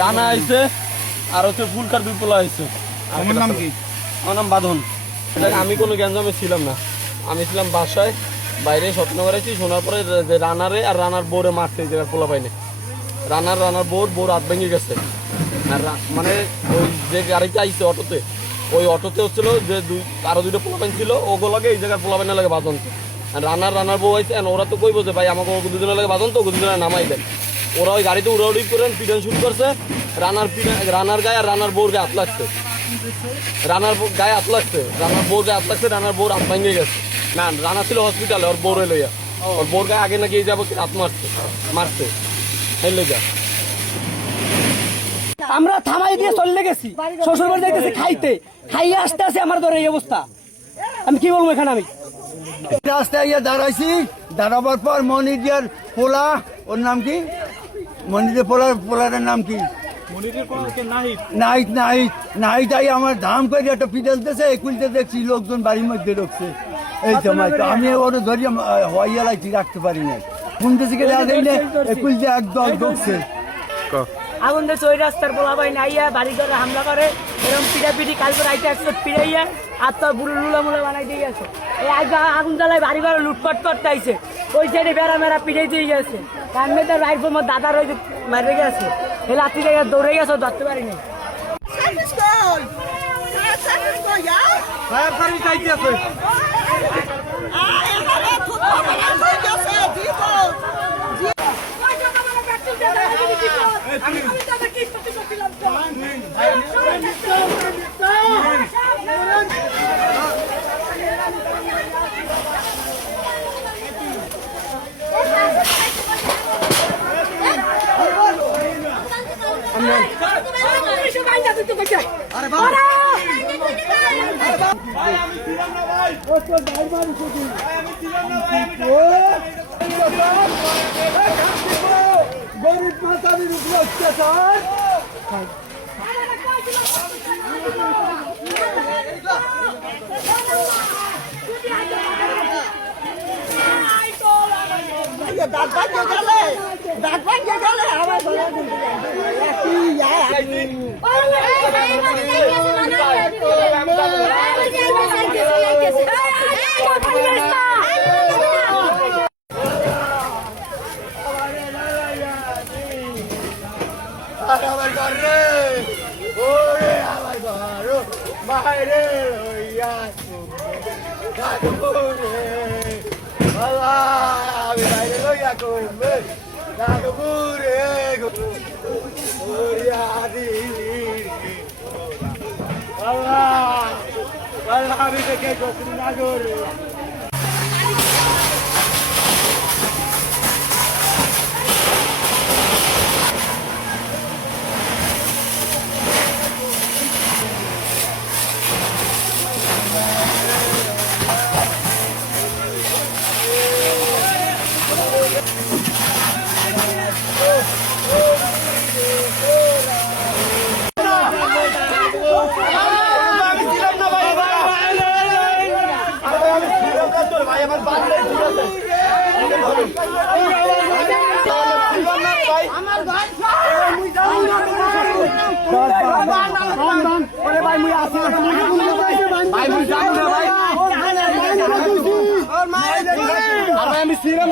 রানা আইছে আর হচ্ছে ফুলকার দুই পোলা আইছে। আমার নাম কি? আমার নাম বাঁধন। আমি কোনো গ্যাঞ্জামে ছিলাম না, আমি ছিলাম বাসায় বাইরে স্বপ্ন করেছি। শোনার পরে যে রানারে আর রানার বউরে মারছে এই জায়গার পোলা পাইনে। রানার বউর হাত ভেঙে গেছে। আর মানে ওই যে গাড়িতে আইছে অটোতে, ওই অটোতে হচ্ছিল যে আরো দুইটা পোলা পাইন ছিল, ওগুলোকে এই জায়গার পোলা পাইনে লাগে বাঁধন। আর রানার বউ আইছে, ওরা তো কইবো যে ভাই আমাকে দুজনের লাগে বাঁধন, তো দুজনে নামাই দেন। ওরা ওই গাড়িতে উড়াউড়ি করেন, পিটান শুরু করছে। রানার গায়ে আর রানার বউর গায়ে হাত লাগছে। রানার গায়ে হাত লাগছে, রানার বউর গায়ে হাত লাগছে, রানার বউর হাত ভেঙে গেছে। না, রানা ছিল হসপিটালে, ওর বউরে লইয়া। ওর বউর গায়ে আগে নাকি যাবো হাত মারছে এই লইয়া। আমরা থামাই দিয়ে চলে গেছি, শ্বশুর বাড়ি যাইতেছি খাইয়ে আসতে আসে আমার ধরে এই অবস্থা। আমি কি বলবো এখানে? আমি রাস্তায় গিয়ে দাঁড়াইছি, দাঁড়াবার পর মনিরের পোলা, ওর নাম কি? মনিরের পোলার নাম কি? নাহিদ আই আমার ধাম করে একটা পিটাল দিয়েছে। একুলতে দেখছি লোকজন বাড়ির মধ্যে ঢুকছে। এই সময় তো আমি ওরা ধরিয়ে হইয়া লাগছি, রাখতে পারি না। শুনতেছি গেলে একুলতে একদল ঢুকছে। আগুন দিয়ে ওই রাস্তার বলা ভাই নাইয়া বাড়ি ঘরে হামলা করে, এরকম পিটাপিটি কালকে রাইতে একশো পিড়াইয়া আর তো বুড়ো লুলা মুলা বানাই দিয়ে গেছে। এই আগুন জ্বালায় বাড়ি ঘরে লুটপাট করতে আইছে, ওই সাইডে বেড়া মেরা পিড়াই দিয়ে গেছে। আমি তো রাইট আমার দাদার ওই মারে গেছে, এই লাঠি থেকে দৌড়ে গেছে, ধরতে পারিনি। গরিব মাতাদের উপর অত্যাচার। আমার ঘর রে, ওরে আমার ঘর বাইরে লইয়া আমি বাইরে লইয়া করবে নাগপুরে আমি দেখে গোসল নাগরে। আমি সিরাম